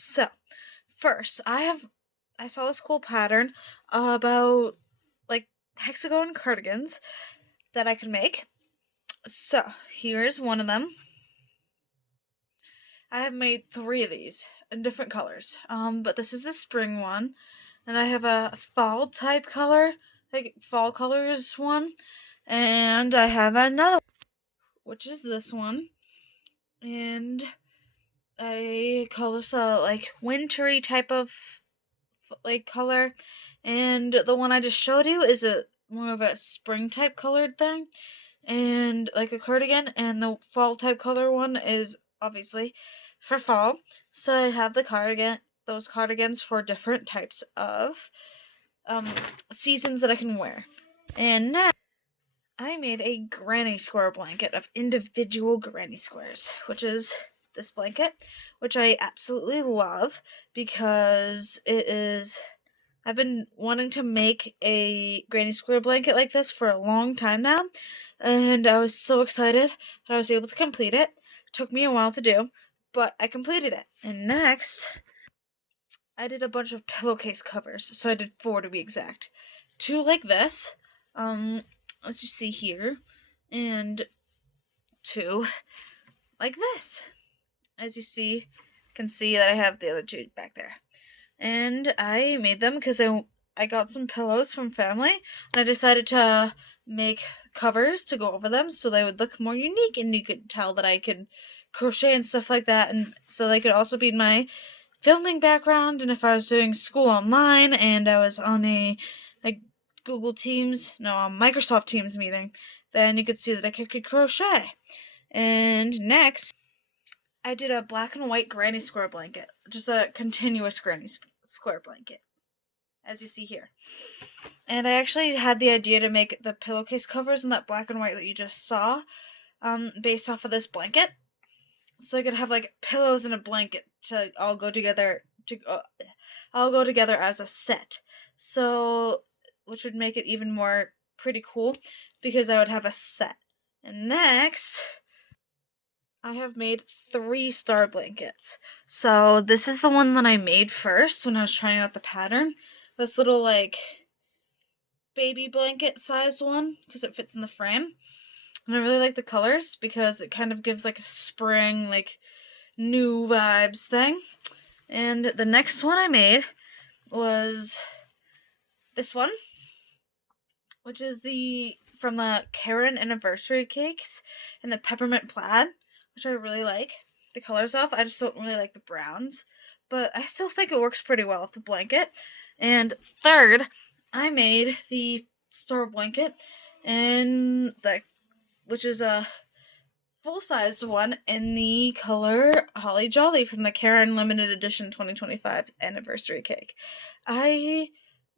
So, first, I saw this cool pattern about like hexagon cardigans that I could make. So, here's one of them. I have made three of these in different colors. But this is the spring one, and I have a fall type color, like fall colors one, and I have another, which is this one, and I call this a like wintry type of like color, and the one I just showed you is a more of a spring type colored thing, and like a cardigan, and the fall type color one is obviously for fall. So I have those cardigans for different types of um seasons that I can wear. And now I made a granny square blanket of individual granny squares, which is this blanket, which I absolutely love because it is. I've been wanting to make a granny square blanket like this for a long time now, and I was so excited that I was able to complete it. It took me a while to do, but I completed it. And next, I did a bunch of pillowcase covers, so I did four to be exact. Two like this, as you see here, and two like this. As you can see that I have the other two back there. And I made them because I got some pillows from family, and I decided to make covers to go over them so they would look more unique, and you could tell that I could crochet and stuff like that, and so they could also be my filming background. And if I was doing school online and I was on a Microsoft Teams meeting, then you could see that I could crochet. And next, I did a black and white granny square blanket, just a continuous granny square blanket, as you see here. And I actually had the idea to make the pillowcase covers in that black and white that you just saw, based off of this blanket, so I could have like pillows and a blanket to all go together as a set. So, which would make it even more pretty cool because I would have a set. And next, I have made 3 star blankets. So this is the one that I made first when I was trying out the pattern. This little like baby blanket sized one because it fits in the frame. And I really like the colors because it kind of gives like a spring, like new vibes thing. And the next one I made was this one, which is from the Karen anniversary cakes and the peppermint plaid, which I really like the colors of. I just don't really like the browns, but I still think it works pretty well with the blanket. And third, I made the star blanket, which is a full-sized one in the color Holly Jolly from the Karen Limited Edition 2025 anniversary cake. I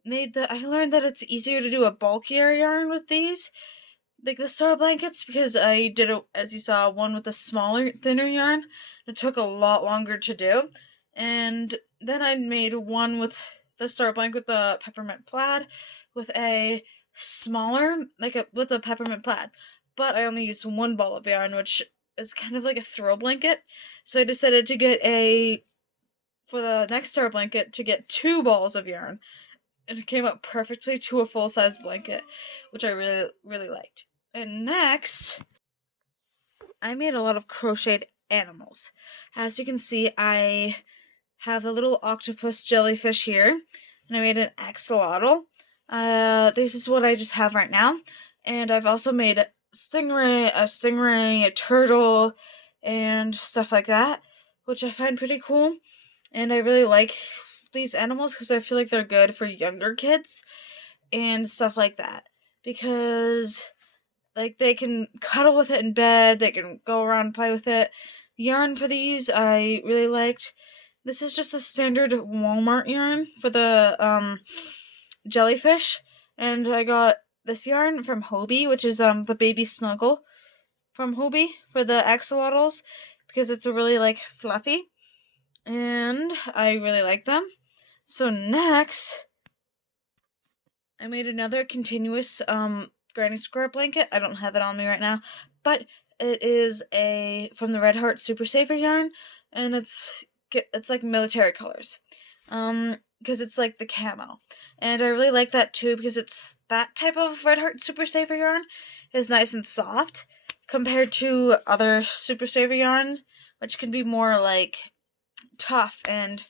learned that it's easier to do a bulkier yarn with these, like the star blankets, because I did as you saw, one with a smaller, thinner yarn. It took a lot longer to do. And then I made one with the star blanket with the peppermint plaid with a smaller, with a peppermint plaid. But I only used one ball of yarn, which is kind of like a throw blanket. So I decided to for the next star blanket, to get 2 balls of yarn. And it came out perfectly to a full-size blanket, which I really, really liked. And next, I made a lot of crocheted animals. As you can see, I have a little octopus jellyfish here, and I made an axolotl. This is what I just have right now. And I've also made a stingray, a turtle, and stuff like that, which I find pretty cool. And I really like these animals because I feel like they're good for younger kids and stuff like that, because like they can cuddle with it in bed, they can go around and play with it. The yarn for these I really liked. This is just a standard Walmart yarn for the jellyfish, and I got this yarn from Hobie, which is the baby snuggle from Hobie for the axolotls, because it's a really like fluffy, and I really like them. So next, I made another continuous granny square blanket. I don't have it on me right now, but it is from the Red Heart Super Saver yarn, and it's it's like military colors. Because it's like the camo. And I really like that too because it's that type of Red Heart Super Saver yarn is nice and soft compared to other Super Saver yarn, which can be more like tough and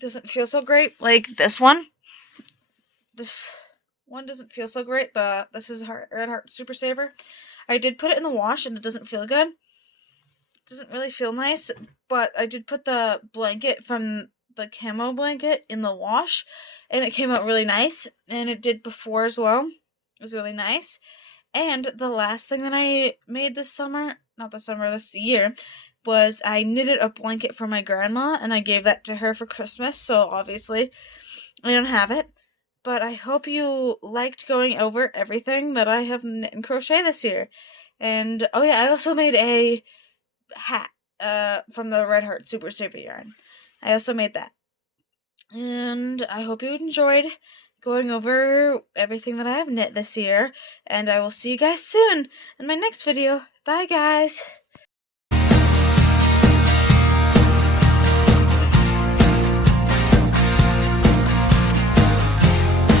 doesn't feel so great. Like this one. This one doesn't feel so great. This is Red Heart Super Saver. I did put it in the wash and it doesn't feel good. It doesn't really feel nice, but I did put the blanket from the camo blanket in the wash and it came out really nice, and it did before as well. It was really nice. And the last thing that I made this year, was I knitted a blanket for my grandma and I gave that to her for Christmas, so obviously I don't have it. But I hope you liked going over everything that I have knit and crochet this year. And oh yeah, I also made a hat from the Red Heart Super Saver yarn. I also made that. And I hope you enjoyed going over everything that I have knit this year. And I will see you guys soon in my next video. Bye, guys.